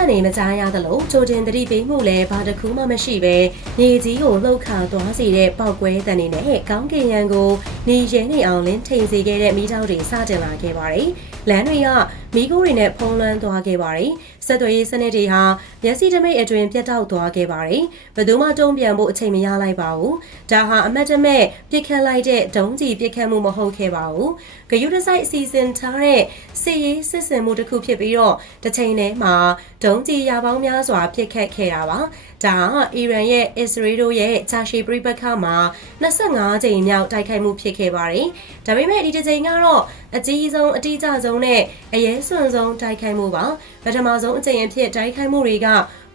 တ်နေမကြားရသလိုကြိုတင်သတိပေးမှုလည်းဘာတစ်ခုမှမရှိပဲနေကြီးကိုလှုပ်ခါသွားစေတဲ့ပောက်ကွဲတန်နေနဲ့ကောင်းကင်ရန်ကိုနေရဲနေအောင်လင်းထိန်စေခဲ့တဲ့မိသားတွေစတင်လာခဲ့ပါတယ်။လမ်းတွေက မိခိုးတွေနဲ့ဖုံးလွှမ်းသွားခဲ့ပါတယ်။ဆက်သွယ်ရေးစနစ်တွေဟာမျက်စိတမိတ်အတွင်ပြတ်တောက်သွားခဲ့ပါတယ်။ဘယ်သူမှတုံ့ပြန်ဖို့အချိန်မရလိုက်ပါဘူး။ဒါဟာအမတ်တမဲ့ပြစ်ခတ်လိုက်တဲ့ဒုံးကြီးပြစ်ခတ်မှုမဟုတ်ခဲ့ပါဘူး။ဂယုတစိုက်အစီအစဉ်ထားတဲ့စစ်ရေးစစ်စင်မှုတစ်ခုဖြစ်ပြီးတော့တစ်ချိန်တည်းမှာဒုံးကြီးရာပေါင်းများစွာပြစ်ခတ်ခဲ့တာပါ။ဒါဟာအီရန်ရဲ့အစ္စရေးတို့ရဲ့ဂျာရှီပရိပခါမှာ25ကြိမ်မြောက်တိုက်ခိုက်မှုဖြစ်ခဲ့ပါတယ်။ဒါပေမဲ့ဒီတစ်ကြိမ်ကတော့အကြီးဆုံးအတိအကျဆုံးနဲ့အရေးစွန်ဆုံးတိုက်ခိုက်မှုပါ။ပထမဆုံးအကြိမ်အဖြစ်တိုက်ခိုက်မှုတွေက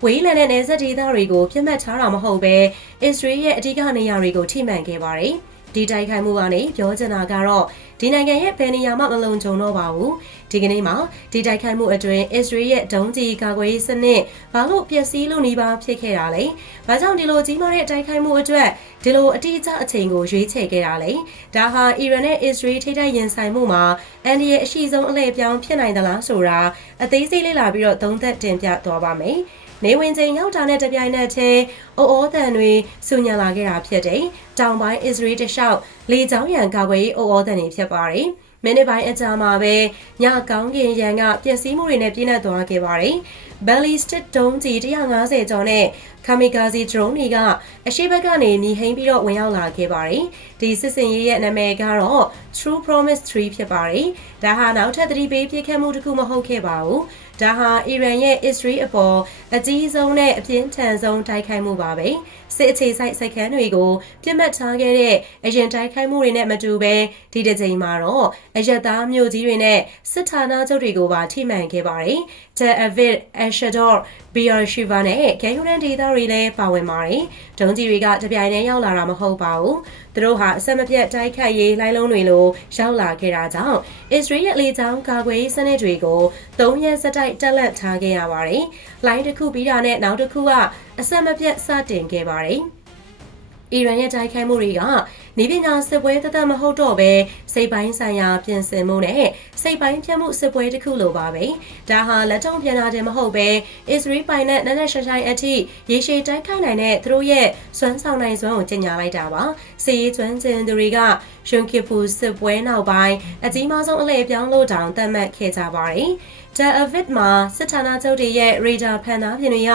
ဝေးလံတဲ့နယ်စပ်ဒေသတွေကိုပြစ်မှတ်ထားတာမဟုတ်ပဲအစ္စရေးရဲ့အဓိကနေရာတွေကိုထိမှန်ခဲ့ပါတယ်။ဒီတိုက်ခိုက်မှုကနေပြောချင်တာကတော့ ဒီနိုင်ငံရဲ့ဘယ်နေရာမှမလုံခြုံတော့ပါဘူးဒီကနေ့မှာဒီတိုက်ခိုက်မှုအတွင်းအစ္စရေးရဲ့ဒုံးကြီးကာကွယ်ရေးစနစ်ဘာလို့ပျက်စီးလို့နေပါဖြစ်ခဲ့တာလဲဘာကြောင့်ဒီလိုကြီးမားတဲ့တိုက်ခိုက်မှုအတွက်ဒီလိုအတိအကျအချိန်ကိုရွေးချယ်ခဲ့တာလဲဒါဟာအီရန်နဲ့အစ္စရေးထိတိုက်ရင်ဆိုင်မှုမှာအန်ဒီရဲ့အရှိဆုံးအလဲပြောင်းဖြစ်နိုင်သလားဆိုတာအသေးစိတ်လေ့လာပြီးတော့သုံးသပ်တင်ပြသွားပါမယ် နေဝင်ချိန်ရောက်တာနဲ့တပြိုင်နက်တည်းအိုအိုးတန်တွေဆူညံလာခဲ့တာဖြစ်တယ်။တောင်ပိုင်းအစ္စရေးတလျှောက်လေကြောင်းရန်ကာကွယ်ရေးအိုအိုးတန်တွေဖြစ်ပါတယ်။မိနစ်ပိုင်းအကြာမှာပဲညကောင်းကင်ရန်ကပျက်စီးမှုတွေနဲ့ပြည့်နှက်သွားခဲ့ပါတယ်။ ballistic ဒုံးကြီး150ကျော်နဲ့ kamikaze drone တွေကအရှိဘက်ကနေမြည်ဟိမ်းပြီးတော့ဝင်ရောက်လာခဲ့ပါတယ်။ဒီစစ်စင်ရေးရဲ့နာမည်ကတော့ True Promise 3ဖြစ်ပါတယ်။ဒါဟာနောက်ထပ်သတိပေးပြစ်ခတ်မှုတစ်ခုမဟုတ်ခဲ့ပါဘူး။ ဒါဟာအီရန်ရဲ့ Israel အပေါ်အကြီးဆုံးနဲ့အပြင်းထန်ဆုံးတိုက်ခိုက်မှုပါပဲ။ စစ်အခြေစိုက်စခန်းတွေကိုပြစ်မှတ်ထားခဲ့တဲ့အရင်တိုက်ခိုက်မှုတွေနဲ့မတူဘဲဒီတစ်ကြိမ်မှာတော့အယက်သားမျိုးကြီးတွေနဲ့စစ်ဌာနချုပ်တွေကိုပါထိမှန်ခဲ့ပါတယ်။ Tel Aviv, Ashdod, Beersheba နဲ့ Galuran ဒေသတွေလည်းပါဝင်ပါတယ်။ဒုံးကြီးတွေကတပြိုင်တည်းရောက်လာတာမဟုတ်ပါဘူး။သူတို့ဟာအဆက်မပြတ်တိုက်ခိုက်ရေးလိုင်းလုံးတွေလိုရောက်လာခဲ့တာကြောင့်အစ္စရေးရဲ့လေကြောင်းကာကွယ်ရေးစနစ်တွေကို၃ရက်စတိုက်တက်လက်ထားခဲ့ရပါတယ်။လိုင်းတစ်ခုပြီးတာနဲ့နောက်တစ်ခုက အဆက်မပြတ်စတင်ခဲ့ပါတယ်။အီရန်ရဲ့တိုက်ခိုက်မှုတွေကနေပညာစစ်ပွဲတသက်မဟုတ်တော့ပဲစိတ်ပိုင်းဆိုင်ရာပြင်ဆင်မှုနဲ့စိတ်ပိုင်းဖြတ်မှုစစ်ပွဲတစ်ခုလိုပါပဲဒါဟာလက်ထုံပြန်လာတယ်မဟုတ်ပဲအစ္စရေးပိုင်နဲ့နက်နက်ရှိုင်းရှိုင်းအထိရေရှည်တိုက်ခိုက်နိုင်တဲ့သူတို့ရဲ့စွမ်းဆောင်နိုင်စွမ်းကိုကြေညာလိုက်တာပါစီရေးကျွမ်းကျင်သူတွေကရွန်ကီဖူစစ်ပွဲနောက်ပိုင်းအကြီးမားဆုံးအလဲပြောင်းလို့တောင်သတ်မှတ်ခဲ့ကြပါတယ်။ Tel Aviv မှာစစ်ဌာနချုပ်တွေရဲ့ရေဒါဖန်သားပြင်တွေက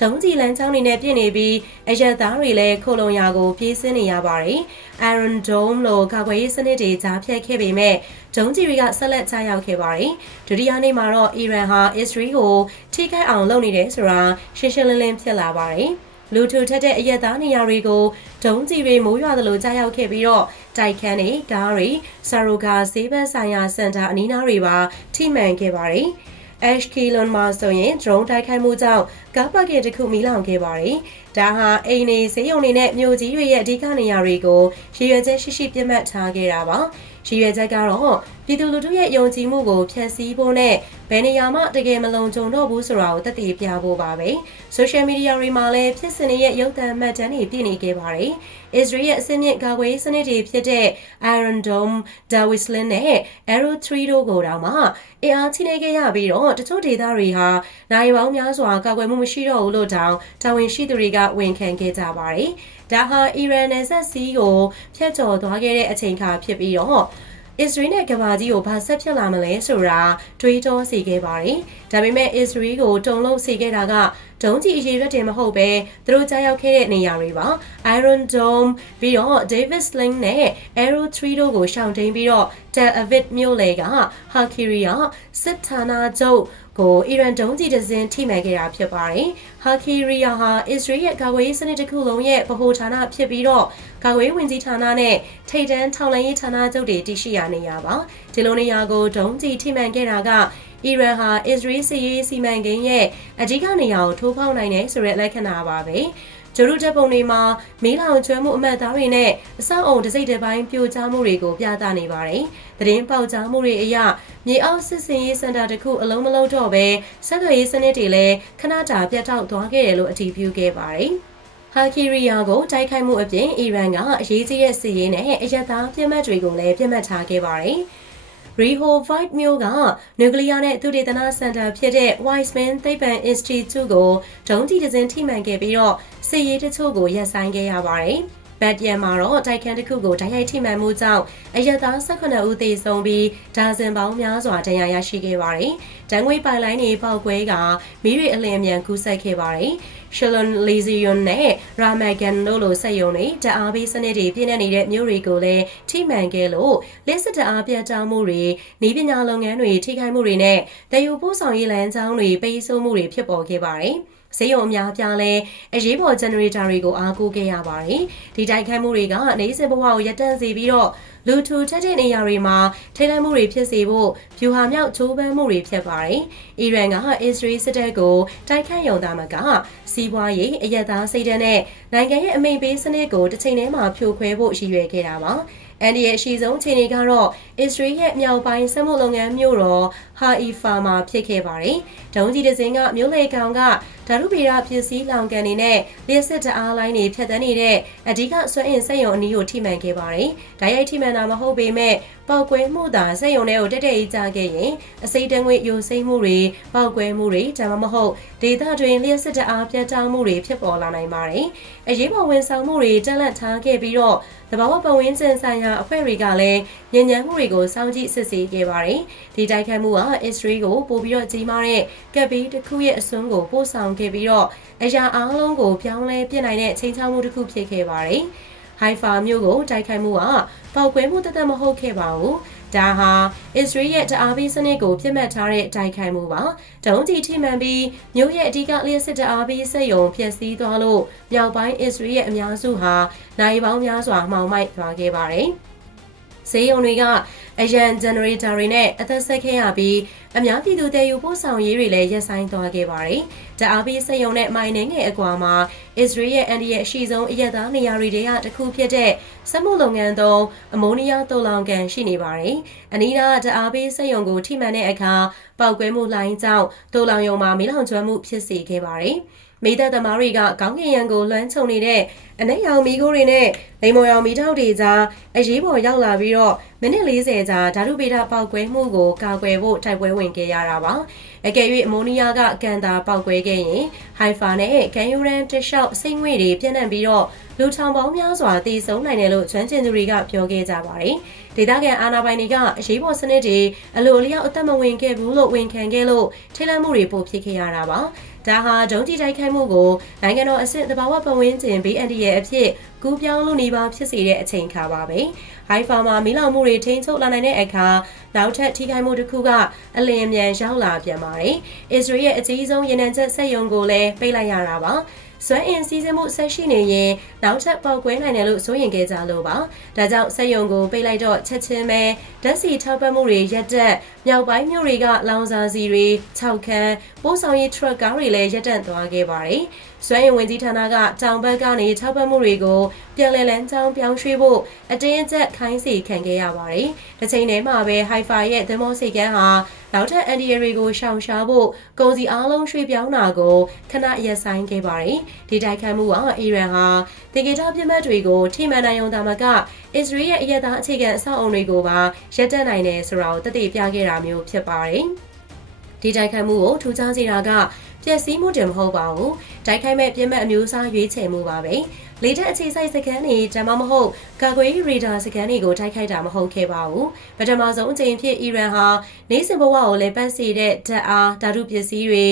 ဒုံးကြီးလမ်းကြောင်းတွေနဲ့ပြည့်နေပြီးအရက်သားတွေလည်းခိုလုံရာကိုပြေးဆင်းနေရပါတယ်။ Iron Dome လို့ကာကွယ်ရေးစနစ်တွေကြားဖြတ်ခဲ့ပေမဲ့ဒုံးကြီးတွေကဆက်လက်ချရောက်ခဲ့ပါတယ်။ဒုတိယနေ့မှာတော့အီရန်ဟာအစ္စရေးကိုထိခိုက်အောင်လုပ်နေတယ်ဆိုတာရှင်းရှင်းလင်းလင်းဖြစ်လာပါတယ်။လူထူထက်တဲ့အရက်သားနေရာတွေကိုဒုံးကြီးတွေမိုးရွာသလိုကြားရောက်ခဲ့ပြီးတော့တိုက်ခန်းတွေကားတွေဆာရိုဂါဈေးဘက်ဆိုင်ရာစင်တာအနီးနားတွေပါထိမှန်ခဲ့ပါတယ်။ Ashkelon မှာဆိုရင် drone တိုက်ခိုက်မှုကြောင့်ကားပါကင်တစ်ခုမီးလောင်ခဲ့ပါတယ်။ဒါဟာအိမ်နေဈေးရုံတွေနဲ့မြို့ကြီးတွေရဲ့အဓိကနေရာတွေကိုရည်ရွယ်ချက်ရှိရှိပြတ်မှတ်ထားခဲ့တာပါ။ရည်ရွယ်ချက်ကတော့ ပြည်သူလူထုရဲ့ယုံကြည်မှုကိုဖျက်ဆီးဖို့နဲ့ဘယ်နေရာမှတကယ်မလုံခြုံတော့ဘူးဆိုတာကိုသက်သေပြဖို့ပါပဲ။ social media တွေမှာလည်းဖြစ်စဉ်ရဲ့ရုပ်သံမှတ်တမ်းတွေပြည့်နေခဲ့ပါတယ်။ Israel ရဲ့အစင်းမြင့်ကာကွယ်ရေးစနစ်တွေဖြစ်တဲ့ Iron Dome, Dawislin နဲ့ Arrow 3တို့ကိုတောင်မှအင်အားချိနေခဲ့ရပြီးတော့တချို့ဒေသတွေဟာနိုင်ပေါင်းများစွာကာကွယ်မှုမရှိတော့ဘူးလို့တောင်တာဝန်ရှိသူတွေကဝန်ခံခဲ့ကြပါတယ်။ဒါဟာအီရန်နယ်စပ်စီးကိုဖျက်ချော်သွားခဲ့တဲ့အချိန်ခါဖြစ်ပြီးတော့ အစ္စရေးနဲ့ကမ္ဘာကြီးကိုဘာဆက်ဖြစ်လာမလဲဆိုတာတွေးတောစေခဲ့ပါတယ်။ဒါပေမဲ့အစ္စရေးကိုတုံ့လုံးစေခဲ့တာကဒုံးကြီးအရေးရွက်တယ်မဟုတ်ပဲသူတို့ကြားရောက်ခဲ့တဲ့နေရာတွေပါ Iron Dome ပြီးတော့ David Sling နဲ့ Arrow 3တို့ကိုရှောင်တိန်ပြီးတော့ Tel Aviv မြို့လေက Hakiria စစ်ဌာနချုပ် ကိုအီရန်ဒုံးကြီးတစ်စင်းထိမှန်ခဲ့တာဖြစ်ပါတယ်။ဟာကီရီယာဟာအစ္စရေးရဲ့ကာကွယ်ရေးစနစ်တစ်ခုလုံးရဲ့ဗဟိုဌာနဖြစ်ပြီးတော့ကာကွယ်ရေးဝန်ကြီးဌာနနဲ့ထိပ်တန်းထောက်လှမ်းရေးဌာနချုပ်တွေတည်ရှိရနေရပါ။ဒီလိုနေရာကိုဒုံးကြီးထိမှန်ခဲ့တာကအီရန်ဟာအစ္စရေးစစ်ရေးစီမံကိန်းရဲ့အဓိကနေရာကိုထိုးဖောက်နိုင်တယ်ဆိုတဲ့လက္ခဏာပါပဲ။ ဂျရုတပ်ပုံတွေမှာမီးလောင်ကျွမ်းမှုအမှတ်သားတွေနဲ့အဆောက်အုံတစ်စိတ်တစ်ပိုင်းပြိုကျမှုတွေကိုပြသနေပါတယ်။သတင်းပေါက်ကြားမှုတွေအရမြေအောက်စစ်စင်ရေးစင်တာတစ်ခုအလုံးမလုံးတော့ပဲဆက်သွယ်ရေးစနစ်တွေလည်းခဏတာပြတ်တောက်သွားခဲ့တယ်လို့အတည်ပြုခဲ့ပါတယ်။ဟာကီရီယာကိုတိုက်ခိုက်မှုအပြင်အီရန်ကအရေးကြီးတဲ့စစ်ရေးနဲ့အယက်သားပြစ်မှတ်တွေကိုလည်းပြစ်မှတ်ထားခဲ့ပါတယ်။ Rehovite မြို့ကနျူကလ িয়ার နဲ့သုတေသနစင်တာဖြစ်တဲ့ Weizmann သိပ္ပံ Institute ကိုဒုံးကျည်တစ်စင်းထိမှန်ခဲ့ပြီးတော့စစ်ရေးတချို့ကိုရပ်ဆိုင်းခဲ့ရပါတယ်။ဘတ်တရန်မှာတော့တိုက်ခန်းတစ်ခုကိုတိုက်ရိုက်ထိမှန်မှုကြောင့်အရက်သား18ဦးသေဆုံးပြီးဒါဇင်ပေါင်းများစွာဒဏ်ရာရရှိခဲ့ပါတယ်။တန်ငွေပိုင်လိုင်းတွေပေါက်ကွဲကမိတွေအလင်းအမြန်ကူးစက်ခဲ့ပါတယ်။ Shalon Lezion နဲ့ Ramagan တို့လိုစက်ယုံတွေတအားပေးစနစ်တွေပြည့်နေနေတဲ့မြို့တွေကိုလည်းထိမှန်ခဲ့လို့လက်စစ်တအားပြတ်တောက်မှုတွေနေပညာလုပ်ငန်းတွေထိခိုက်မှုတွေနဲ့တည်ယူပို့ဆောင်ရေးလမ်းကြောင်းတွေပိတ်ဆို့မှုတွေဖြစ်ပေါ်ခဲ့ပါတယ်။ဈေးရုံအများပြားလဲအရေးပေါ် generator တွေကိုအားကိုးခဲ့ရပါတယ်။ဒီတိုက်ခိုက်မှုတွေကနေစဉ်ဘဝကိုရပ်တန့်စေပြီးတော့လူထူထက်တဲ့နေရာတွေမှာထိလှမ်းမှုတွေဖြစ်စေဖို့ဖြူဟာမြောက်ချိုးပန်းမှုတွေဖြစ်ပါတယ်။အီရန်ကအစ္စရေးစစ်တပ်ကိုတိုက်ခိုက်ရုံသားမက စီးပွားရေးအယက်သားစိတ်ဓာတ်နဲ့နိုင်ငံရဲ့အမိန့်ပေးစနစ်ကိုတစ်ချိန်တည်းမှာဖြိုခွဲဖို့ရည်ရွယ်ခဲ့တာပါ။အန်ဒီရဲ့အရှိဆုံးအခြေအနေကတော့အစ္စရေးရဲ့မြောက်ပိုင်းစက်မှုလုပ်ငန်းမြို့တော်ဟာအီဖာမှာဖြစ်ခဲ့ပါတယ်။ဒုံးကြီးတစ်စင်းကမြို့လေကောင်ကဓာတုဗေဒပစ္စည်းလောင်ကန်နေနဲ့လျှက်စစ်တအားလိုင်းတွေဖြတ်တန်းနေတဲ့အဓိကဆွဲအင်စက်ရုံအနီးကိုထိမှန်ခဲ့ပါတယ်။ဓာတ်ရိုက်ထိမှန်တာမဟုတ်ပေမဲ့ ပောက်ကွဲမှုသာစက်ရုံထဲကိုတက်တက်ကြီးကြားခဲ့ရင်အစိမ့်တငွေယိုစိမ့်မှုတွေပောက်ကွဲမှုတွေဒါမှမဟုတ်ဒေသတွင်လျှက်စစ်တအားပြတ်တောက်မှုတွေဖြစ်ပေါ်လာနိုင်ပါတယ်။အရေးပေါ်ဝန်ဆောင်မှုတွေတက်လက်ထားခဲ့ပြီးတော့တဘာဝပတ်ဝန်းကျင်ဆိုင်ရာအဖွဲ့တွေကလည်းညဉ့်ညမ်းမှုတွေကိုစောင့်ကြည့်စစ်ဆေးခဲ့ပါတယ်။ဒီတိုက်ခိုက်မှုဟာအစ္စရေးကိုပို့ပြီးတော့ကြီးမားတဲ့ကပ်ဘီတစ်ခုရဲ့အစွန်းကိုပို့ဆောင်ခဲ့ပြီးတော့အရာအားလုံးကိုပြောင်းလဲပြစ်နိုင်တဲ့ချိန်ချောက်မှုတစ်ခုဖြစ်ခဲ့ပါတယ်။ ဟိုင်ဖာမြို့ကိုတိုက်ခိုက်မှုကပောက်ကွဲမှုတသက်မဟုတ်ခဲ့ပါဘူး။ဒါဟာအစ္စရေးရဲ့တအားပေးစနစ်ကိုပြစ်မှတ်ထားတဲ့တိုက်ခိုက်မှုပါ။ဒုံးကျည်ထိမှန်ပြီးမြို့ရဲ့အဓိကလျှက်စစ်တအားပေးစက်ရုံဖျက်ဆီးသွားလို့မြောက်ပိုင်းအစ္စရေးရဲ့အများစုဟာနိုင်ပေါင်းများစွာမှောင်မိုက်သွားခဲ့ပါတယ်။ ဈေးရုံတွေကအရန် generator တွေနဲ့အသက်ဆက်ခဲ့ရပြီးအများပြည်သူတည်ယူပို့ဆောင်ရေးတွေလည်းရပ်ဆိုင်းသွားခဲ့ပါတယ်။တအားပြီးစက်ရုံနဲ့မိုင်နေငယ်အကွာမှာအစ္စရေးရဲ့အန်ဒီရဲ့အရှိဆုံးအရက်သားနေရာတွေတွေကတစ်ခုဖြစ်တဲ့စက်မှုလုပ်ငန်းသုံးအမိုနီးယားတုံလောင်ကန်ရှိနေပါတယ်။အနီးနားတအားပြီးစက်ရုံကိုထိမှန်တဲ့အခါပေါက်ကွဲမှုလိုင်းကြောင့်တုံလောင်ရုံမှာမီးလောင်ကျွမ်းမှုဖြစ်စေခဲ့ပါတယ်။ မိသက်သမားတွေကကောင်းကင်ရံကိုလွှမ်းခြုံနေတဲ့အနက်ရောင်မီးခိုးတွေနဲ့လိမ္မော်ရောင်မီးတောက်တွေကြားအရေးပေါ်ရောက်လာပြီးတော့မိနစ်40ကြာဓာတုဗေဒပေါက်ကွဲမှုကိုကာကွယ်ဖို့တိုက်ပွဲဝင်ခဲ့ရတာပါအကယ်၍အမိုနီးယားကကန်တာပေါက်ကွဲခဲ့ရင်ဟိုင်ဖာနဲ့ကန်ယူရန်တလျှောက်စိတ်ငွေတွေပြန့်နှံ့ပြီးတော့လူထောင်ပေါင်းများစွာတည်ဆုံနိုင်တယ်လို့ကျွမ်းကျင်သူတွေကပြောခဲ့ကြပါတယ်ဒေသခံအာဏာပိုင်တွေကအရေးပေါ်စနစ်တွေအလိုအလျောက်အသက်မဝင်ခဲ့ဘူးလို့ဝန်ခံခဲ့လို့ထိလန့်မှုတွေပိုဖြစ်ခဲ့ရတာပါ ဒါဟာဒုံးကြီးတိုက်ခိုက်မှုကိုနိုင်ငံတော်အဆင့်သဘာဝပတ်ဝန်းကျင် BND ရဲ့အဖြစ်ကူးပြောင်းလို့နေပါဖြစ်စေတဲ့အချိန်ခါပါပဲ။ဟိုင်ဖာမှာမီးလောင်မှုတွေထိန်းချုပ်လာနိုင်တဲ့အခါနောက်ထပ်ထိခိုက်မှုတစ်ခုကအလင်းအမြန်ရောက်လာပြန်ပါတယ်။အစ္စရေးရဲ့အကြီးဆုံးရေနံချက်စက်ရုံကိုလည်းပိတ်လိုက်ရတာပါ။စွမ်းအင်စီးဆင်းမှုဆက်ရှိနေရင်နောက်ထပ်ပေါက်ကွဲနိုင်တယ်လို့စိုးရင်ခဲ့ကြလို့ပါဒါကြောင့်စက်ယုံကိုပိတ်လိုက်တော့ချက်ချင်းပဲဓာတ်စီထောက်ပံ့မှုတွေရက်တက်မြောက်ပိုင်းမြို့တွေကလောင်စာစီတွေ6ခန်းပို့ဆောင်ရေးထရက်ကားတွေလည်းရက်တက်သွားခဲ့ပါတယ် စွမ်းရည်ဝင်ကြီးဌာနကတောင်ဘက်ကနေထောက်ပံ့မှုတွေကိုပြန်လည်လန်းချောင်းပြောင်းရွှေ့ဖို့အတင်းအကျပ်ခိုင်းစီခံခဲ့ရပါတယ်။တစ်ချိန်တည်းမှာပဲ Hi-Fi ရဲ့သင်္ဘောစိတ်ကမ်းဟာနောက်ထပ်အန်ဒီရီကိုရှောင်ရှားဖို့ကုန်စည်အားလုံးရွှေ့ပြောင်းတာကိုခဏရက်ဆိုင်ခဲ့ပါတယ်။ဒီတိုက်ခိုက်မှုကအီရန်ဟာတေဂီတာပြစ်မှတ်တွေကိုထိမှန်နိုင်ုံသာမကအစ္စရေးရဲ့အရက်သားအခြေခံအဆောက်အုံတွေကိုပါရပ်တန့်နိုင်တယ်ဆိုတာကိုတည်တည်ပြခဲ့တာမျိုးဖြစ်ပါတယ်။ဒီတိုက်ခိုက်မှုကိုထူးခြားစေတာကပျ က်စီးမှုတင်မဟုတ်ပါဘူးတိုက်ခိုက်မဲ့ပြင်းမဲ့အမျိုးအစားရွေးချယ်မှုပါပဲလေတက်အခြေစိုက်စကန်တွေဒါမှမဟုတ်ကာကွယ်ရေးရေဒါစကန်တွေကိုတိုက်ခိုက်တာမဟုတ်ခဲ့ပါဘူးပထမဆုံးအကြိမ်ဖြစ်အီရန်ဟာနေစဉ်ဘဝကိုလည်းပတ်စေတဲ့ဓာတ်အားဓာတုပစ္စည်းတွေ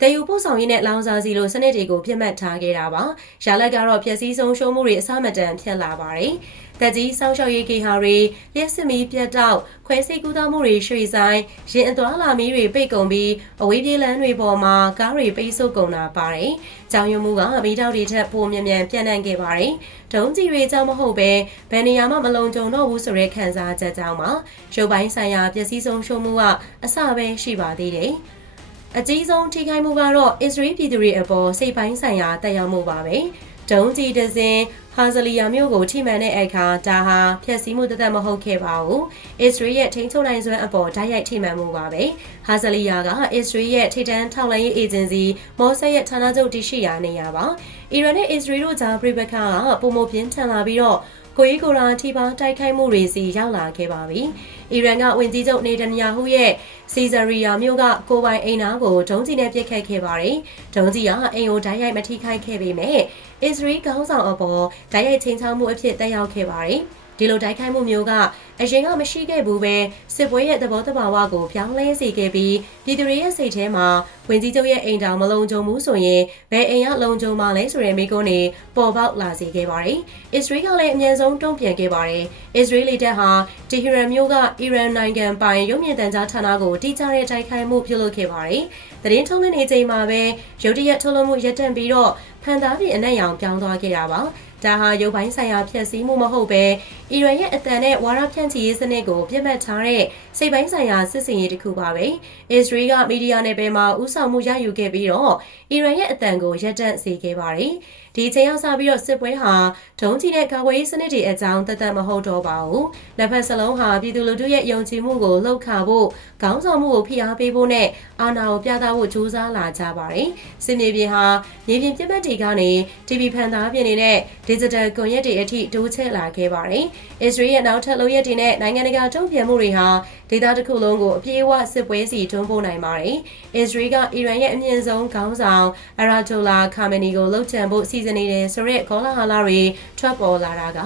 တည်ယူပို့ဆောင်ရေးနဲ့လောင်စာစီလိုစနစ်တွေကိုပြတ်မှတ်ထားခဲ့တာပါ။ရလက်ကတော့ပျက်စီးဆုံးရှုံးမှုတွေအစမတန်ဖြစ်လာပါတယ်။ တက်ကြီးစောင်းရှောက်ရေးဂေဟာတွေလျှက်စစ်မီးပြတ်တောက်ခွဲစိတ်ကူးသမှုတွေရွှေဆိုင်ရင်အသွာလာမီးတွေပိတ်ကုန်ပြီးအဝေးပြေးလမ်းတွေပေါ်မှာကားတွေပိတ်ဆို့ကုန်တာပါတယ်။ကြောင်ရွံမှုကမီးတောက်တွေထက်ပိုမြန်မြန်ပြန့်နှံ့ခဲ့ပါတယ်။ဒုံးကြီးတွေကြောင့်မဟုတ်ပဲဘယ်နေရာမှမလုံခြုံတော့ဘူးဆိုတဲ့ခံစားချက်ကြောင့်ပါ။ရုပ်ပိုင်းဆိုင်ရာပျက်စီးဆုံးရှုံးမှုကအစပဲရှိပါသေးတယ်။အကြီးဆုံးထိခိုက်မှုကတော့အစ္စရေးပြည်သူတွေအပေါ်စိတ်ပိုင်းဆိုင်ရာတက်ရောက်မှုပါပဲ။ ဒုံးကြီးတစ်စင်းဟာဇလီယာမြို့ကိုထိမှန်တဲ့အခါဒါဟာဖျက်ဆီးမှုတသက်မဟုတ်ခဲ့ပါဘူး။အစ္စရေးရဲ့ထိန်းချုပ်နိုင်စွမ်းအပေါ်ဓာတ်ရိုက်ထိမှန်မှုပါပဲ။ဟာဇလီယာကအစ္စရေးရဲ့ထိတန်းထောက်လှမ်းရေးအေဂျင်စီမော်ဆက်ရဲ့ဌာနချုပ်တရှိရာနေရာပါ။အီရန်နဲ့အစ္စရေးတို့ကြားပြည်ပခါကပုံမပြင်းထန်လာပြီးတော့ ကိုရီးကိုရာထိပါတိုက်ခိုက်မှုတွေစီရောက်လာခဲ့ပါပြီ။အီရန်ကဝန်ကြီးချုပ်နေတန်ယာဟုရဲ့စီဇရီယာမြို့ကကိုပိုင်အိမ်နာကိုဒုံးကျည်နဲ့ပစ်ခတ်ခဲ့ပါတယ်။ဒုံးကျည်ကအိမ်ကိုဓာတ်ရိုက်မထိခိုက်ခဲ့ပေမဲ့အစ္စရေးခေါင်းဆောင်အပေါ်ဓာတ်ရိုက်ချင်းချောက်မှုအဖြစ်တက်ရောက်ခဲ့ပါတယ်။ ဒီလိုတိုက်ခိုက်မှုမျိုးကအရင်ကမရှိခဲ့ဘူးပဲစစ်ပွဲရဲ့သဘောတဘာဝကိုပြောင်းလဲစေခဲ့ပြီးပြည်သူတွေရဲ့စိတ်ထဲမှာဝင်ကြီးချုပ်ရဲ့အိမ်တောင်မလုံခြုံဘူးဆိုရင်ဘယ်အိမ်ကလုံခြုံမှလဲဆိုတဲ့မိကုန်းတွေပေါ်ပေါက်လာစေခဲ့ပါတယ်။အစ္စရေးကလည်းအမြန်ဆုံးတုံ့ပြန်ခဲ့ပါတယ်။အစ္စရေးလေတပ်ဟာတီဟီရန်မြို့ကအီရန်နိုင်ငံပိုင်ရုပ်မြင်သံကြားဌာနကိုတိကျတဲ့တိုက်ခိုက်မှုပြုလုပ်ခဲ့ပါတယ်။သတင်းထုတ်လွှင့်နေချိန်မှာပဲရုတ်တရက်ထုတ်လွှင့်မှုရပ်တန့်ပြီးတော့ဖန်သားပြည်အနက်ရောင်ပြောင်းသွားခဲ့တာပါ။ ဒါဟာရုပ်ပိုင်းဆိုင်ရာဖျက်ဆီးမှုမဟုတ်ပဲအီရန်ရဲ့အတန်နဲ့ဝါရဖြန့်ချီရေးစနစ်ကိုပြစ်မှတ်ထားတဲ့စိတ်ပိုင်းဆိုင်ရာစစ်စင်ရေးတစ်ခုပါပဲ။အစ္စရေးကမီဒီယာနယ်ပယ်မှာဥဆောင်မှုရယူခဲ့ပြီးတော့အီရန်ရဲ့အတန်ကိုရပ်တန့်စေခဲ့ပါတယ်။ ဒီအချိန်ရောက်စပြီးတော့စစ်ပွဲဟာဒုံးကြီးတဲ့ကာကွယ်ရေးစနစ်တွေအကြောင်းတသက်မဟုတ်တော့ပါဘူး။လက်ဖက်စလုံးဟာပြည်သူလူထုရဲ့ယုံကြည်မှုကိုလှုပ်ခါဖို့ခေါင်းဆောင်မှုကိုဖိအားပေးဖို့နဲ့အာဏာကိုပြသဖို့ကြိုးစားလာကြပါတယ်။စစ်မြေပြင်ဟာမြေပြင်ပြတ်မှတ်တွေကနေ TV ဖန်သားပြင်နေတဲ့ digital ကွန်ရက်တွေအထိတိုးချဲ့လာခဲ့ပါတယ်။ Israel ရဲ့နောက်ထပ်လုပ်ရက်တွေနဲ့နိုင်ငံတကာတုံ့ပြန်မှုတွေဟာဒေသတစ်ခုလုံးကိုအပြေးအဝစစ်ပွဲစီတွန်းပို့နိုင်ပါတယ်။ Israel ကအီရန်ရဲ့အမြင့်ဆုံးခေါင်းဆောင် Ayatollah Khamenei ကိုလှုပ်ချံဖို့စီစဉ်နေတယ်ဆိုရက်ကောလာဟလတွေထွက်ပေါ်လာတာက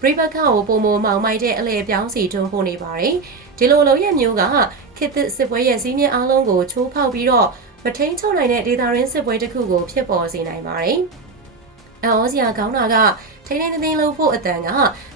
ပြိပခါကိုပုံမမောင်မိုက်တဲ့အလဲပြောင်းစီတွန်းပို့နေပါတယ်။ဒီလိုလုပ်ရမျိုးကခေတ်သစ်စစ်ပွဲရဲ့စီးမြင့်အားလုံးကိုချိုးဖောက်ပြီးတော့မထိန်ချုပ်နိုင်တဲ့ဒေတာရင်းစစ်ပွဲတစ်ခုကိုဖြစ်ပေါ်စေနိုင်ပါတယ်။အော်စရာကောင်းတာက ထိန်းထိန်းသိမ်းသိမ်းလုပ်ဖို့အတန်က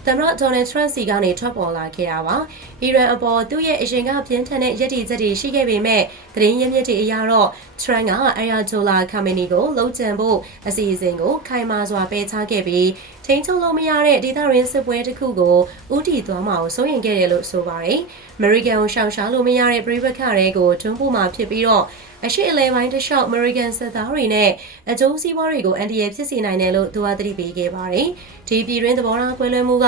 သမ္မတဒေါ်နယ်ထရန့်စီကနေထွက်ပေါ်လာခဲ့တာပါ။အီရန်အပေါ်သူ့ရဲ့အရင်ကပြင်းထန်တဲ့ရည်တည်ချက်တွေရှိခဲ့ပေမဲ့သတင်းရင်းမြစ်တွေအရတော့ထရန့်ကအယာတိုလာခါမနီကိုလှုပ်ကြံဖို့အစီအစဉ်ကိုခိုင်မာစွာပယ်ချခဲ့ပြီးထိန်းချုပ်လို့မရတဲ့ဒေသရင်းစစ်ပွဲတစ်ခုကိုဥတီသွားမှာကိုစိုးရင်ခဲ့တယ်လို့ဆိုပါတယ်။ American ကိုရှောင်ရှားလို့မရတဲ့ပြည်ပခါတွေကိုတွန်းပို့မှာဖြစ်ပြီးတော့အရှိအလဲပိုင်းတလျှောက် American စစ်သားတွေနဲ့အကျိုးစီးပွားတွေကိုအန်တီရဖြစ်စေနိုင်တယ်လို့သူကသတိပေးခဲ့ပါတယ်။ဒီပြည်တွင်းသဘောထားကွဲလွဲမှုက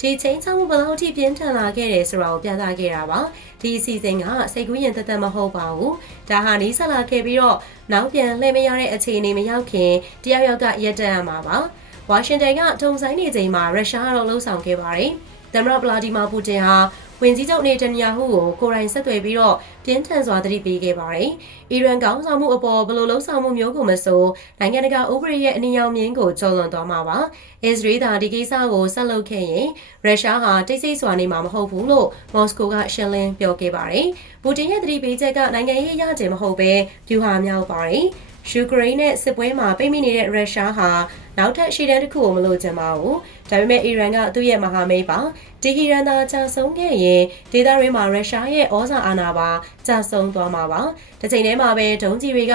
ဒီချင်းချောင်းဘယ်လောက်ထိပြင်းထန်လာခဲ့တယ်ဆိုတာကိုပြသခဲ့တာပါ။ဒီအစီအစဉ်ကစိတ်ကူးရင်သက်သက်မဟုတ်ပါဘူး။ဒါဟာနီးစပ်လာခဲ့ပြီးတော့နောက်ပြန်လှည့်မရတဲ့အခြေအနေမရောက်ခင်တယောက်ယောက်ကရက်တန့်ရမှာပါ။ဝါရှင်တန်ကထုံဆိုင်နေချိန်မှာရုရှားကတော့လှုံ့ဆော်ခဲ့ပါတယ်။သမ္မတဗလာဒီမာပူတင်ဟာ ဝင်ကြီးချုပ်နေတန်ယာဟုကိုကိုရိုင်းဆက်သွယ်ပြီးတော့ပြင်းထန်စွာသတိပေးခဲ့ပါတယ်။အီရန်ကောင်းဆောင်မှုအပေါ်ဘယ်လိုလှုံ့ဆော်မှုမျိုးကိုမဆိုနိုင်ငံတကာဥပဒေရဲ့အနည်းအောင်မြင်ကိုကျော်လွန်သွားမှာပါ။အစ္စရေးသာဒီကိစ္စကိုဆက်လုပ်ခဲ့ရင်ရုရှားဟာတိတ်ဆိတ်စွာနေမှာမဟုတ်ဘူးလို့မော်စကိုကရှင်းလင်းပြောခဲ့ပါတယ်။ပူတင်ရဲ့သတိပေးချက်ကနိုင်ငံရေးရကြင်မဟုတ်ပဲဗျူဟာမြောက်ပါတယ်။ ယူကရိန်းနဲ့စစ်ပွဲမှာပိတ်မိနေတဲ့ရုရှားဟာနောက်ထပ်ရှေ့တန်းတစ်ခုကိုမလိုချင်ပါဘူး။ဒါပေမဲ့အီရန်ကသူ့ရဲ့မဟာမိတ်ပါဒီဟီရန်သာကြာဆုံးခဲ့ရင်ဒေသရင်းမှာရုရှားရဲ့ဩဇာအာဏာပါကြာဆုံးသွားမှာပါ။ဒီချိန်ထဲမှာပဲဒုံးကြီးတွေက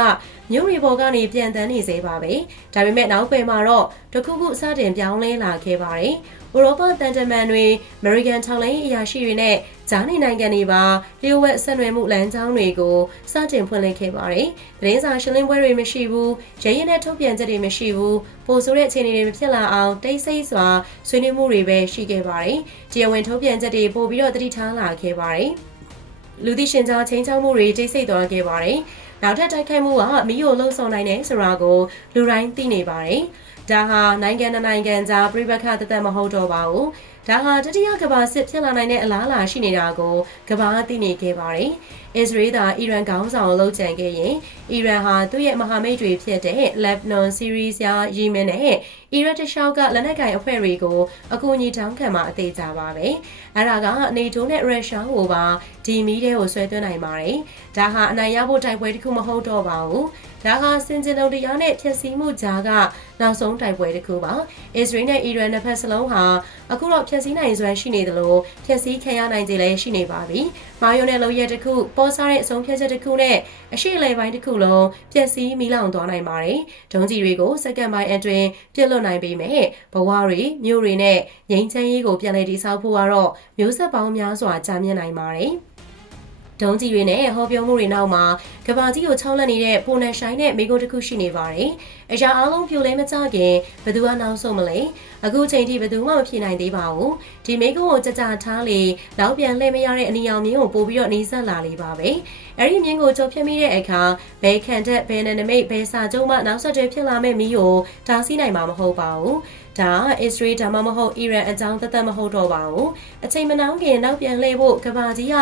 မြို့ရီပေါ်ကနေပြန်တန်းနေစေပါပဲ။ဒါပေမဲ့နောက်ពេលမှာတော့တခုခုစတင်ပြောင်းလဲလာခဲ့ပါတယ်။ဥရောပတန်တမန်တွေအမေရိကန်ထောက်လှမ်းရေးအရာရှိတွေနဲ့ ဂျားနေနိုင်ငံတွေပါလျှို့ဝှက်ဆက်နွယ်မှုလမ်းကြောင်းတွေကိုစတင်ဖွင့်လှစ်ခဲ့ပါတယ်။သတင်းစာရှင်းလင်းပွဲတွေမရှိဘူး၊ရရင်နဲ့ထုတ်ပြန်ချက်တွေမရှိဘူး။ပိုဆိုတဲ့အခြေအနေတွေမဖြစ်လာအောင်တိတ်ဆိတ်စွာဆွေးနွေးမှုတွေပဲရှိခဲ့ပါတယ်။တရားဝင်ထုတ်ပြန်ချက်တွေပို့ပြီးတော့တတိထားလာခဲ့ပါတယ်။လူသိရှင်ကြားချင်းချောင်းမှုတွေတိတ်ဆိတ်သွားခဲ့ပါတယ်။နောက်ထပ်တိုက်ခိုက်မှုကမိယိုလှုံ့ဆော်နိုင်တယ်ဆိုတာကိုလူတိုင်းသိနေပါတယ်။ဒါဟာနိုင်ငံနိုင်ငံကြားပြိပခါတသက်မဟုတ်တော့ပါဘူး ဒါဟာတတိယကမ္ဘာစစ်ဖြစ်လာနိုင်တဲ့အလားအလာရှိနေတာကိုကမ္ဘာသိနေခဲ့ပါတယ်။ အစ္စရေးသာအီရန်ခေါင်းဆောင်လှုပ်ကြံခဲ့ရင်အီရန်ဟာသူ့ရဲ့မဟာမိတ်တွေဖြစ်တဲ့ Lebanon, Syria, Yemen နဲ့အီရတ်တခြားကလက်နက်ကိုင်အဖွဲ့တွေကိုအကူအညီတောင်းခံမှာအသေးကြပါပဲ။အဲဒါကနေတိုးနဲ့ရုရှားကိုပါဒီမီးတဲ့ကိုဆွဲသွင်းနိုင်ပါတယ်။ဒါဟာအနိုင်ရဖို့တိုက်ပွဲတစ်ခုမဟုတ်တော့ပါဘူး။ဒါဟာစင်ကျင်တော်တရားနဲ့ဖြစ်စည်းမှုကြားကနောက်ဆုံးတိုက်ပွဲတစ်ခုပါ။အစ္စရေးနဲ့အီရန်နှစ်ဖက်စလုံးဟာအခုတော့ဖြစ်စည်းနိုင်စွမ်းရှိနေသလိုဖြစ်စည်းခံရနိုင်ကြလည်းရှိနေပါပြီ။ မာယိုနဲ့လုံရက်တစ်ခုပေါ်စားတဲ့အဆုံးဖြတ်ချက်တစ်ခုနဲ့အရှိအလဲပိုင်းတစ်ခုလုံးပျက်စီးမိလောင်သွားနိုင်ပါတယ်။ဒုံးကြီးတွေကိုစက္ကန့်ပိုင်းအတွင်းပြစ်လွတ်နိုင်ပေမဲ့ဘဝတွေမြို့တွေနဲ့ငြိမ်းချမ်းရေးကိုပြန်လည်တည်ဆောက်ဖို့ကတော့မျိုးဆက်ပေါင်းများစွာကြာမြင့်နိုင်ပါတယ်။ ဒုံးကြီးတွေနဲ့ဟောပြောမှုတွေနောက်မှာကဘာကြီးကိုချောင်းလက်နေတဲ့ပိုနန်ဆိုင်နဲ့မိကိုတစ်ခုရှိနေပါတယ်။အရာအလုံးပြိုလဲမကြခင်ဘသူကနောက်ဆုံးမလဲ။အခုချိန်ထိဘသူမှမဖြေနိုင်သေးပါဘူး။ဒီမိကိုကိုကြကြထားလေနောက်ပြန်လှည့်မရတဲ့အနီရောင်မြင်းကိုပို့ပြီးတော့နှီးဆက်လာလေပါပဲ။အဲ့ဒီမြင်းကိုချုပ်ဖြတ်မိတဲ့အခါဘဲခံတဲ့ဘဲနနမိတ်ဘဲစာကျုံမှနောက်ဆက်တွဲဖြစ်လာမဲ့မီးကိုတားဆီးနိုင်မှာမဟုတ်ပါဘူး။ ဒါအစ္စရေးဒါမှမဟုတ်အီရန်အကြောင်းသက်သက်မဟုတ်တော့ပါဘူးအချိန်မနှောင်းခင်နောက်ပြန်လှည့်ဖို့ကဘာကြီးက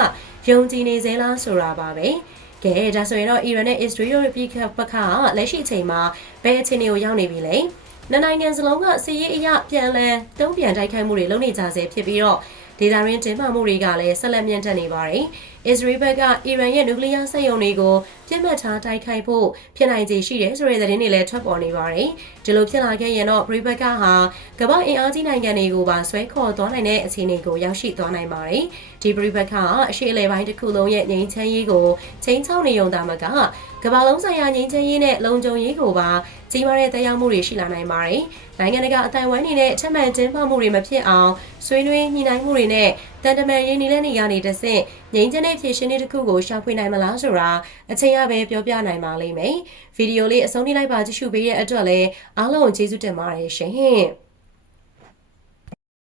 ယုံကြည်နေစေလားဆိုတာပါပဲကဲဒါဆိုရင်တော့အီရန်နဲ့အစ္စရေးတို့ရဲ့ပြည်ပခါလက်ရှိအချိန်မှာဘယ်အခြေအနေကိုရောက်နေပြီလဲနှစ်နိုင်ငံစလုံးကစီးရေးအရပြန်လည်တုံ့ပြန်တိုက်ခိုက်မှုတွေလုပ်နေကြဆဲဖြစ်ပြီးတော့ဒေသရင်းတင်မှမှုတွေကလည်းဆက်လက်မြင့်တက်နေပါတယ်။ အစ္စရေးဘက်ကအီရန်ရဲ့နျူကလ িয়ার စက်ရုံတွေကိုပြစ်မှတ်ထားတိုက်ခိုက်ဖို့ဖြစ်နိုင်ခြေရှိတယ်ဆိုတဲ့သတင်းတွေလည်းထွက်ပေါ်နေပါတယ်။ဒီလိုဖြစ်လာခဲ့ရင်တော့ဘရိဘက်ကဟာကမ္ဘာအင်အားကြီးနိုင်ငံတွေကိုပါဆွဲခေါ်သွားနိုင်တဲ့အခြေအနေကိုရောက်ရှိသွားနိုင်ပါတယ်။ဒီဘရိဘက်ကအရှေ့အလယ်ပိုင်းတစ်ခုလုံးရဲ့ငြိမ်းချမ်းရေးကိုချိန်ချောက်နေုံသာမကကမ္ဘာလုံးဆိုင်ရာငြိမ်းချမ်းရေးနဲ့လုံခြုံရေးကိုပါကြီးမားတဲ့တရားမှုတွေရှိလာနိုင်ပါတယ်။နိုင်ငံတကာအတိုင်းဝိုင်းနေတဲ့အထက်မှန်တင်းဖောက်မှုတွေမဖြစ်အောင်ဆွေးနွေးညှိနှိုင်းမှုတွေနဲ့ တန်တမန်ရင်းနှီးတဲ့နေရာနေတဆင့်ငြိမ်းချမ်းတဲ့ဖြည့်ရှင်တဲ့တစ်ခုကိုရှာဖွေနိုင်မလားဆိုတာအချိန်ရပဲပြောပြနိုင်ပါလိမ့်မယ်။ဗီဒီယိုလေးအဆုံးထိလိုက်ပါကြည့်ရှုပေးတဲ့အတွက်လည်းအားလုံးကိုကျေးဇူးတင်ပါတယ်ရှင်။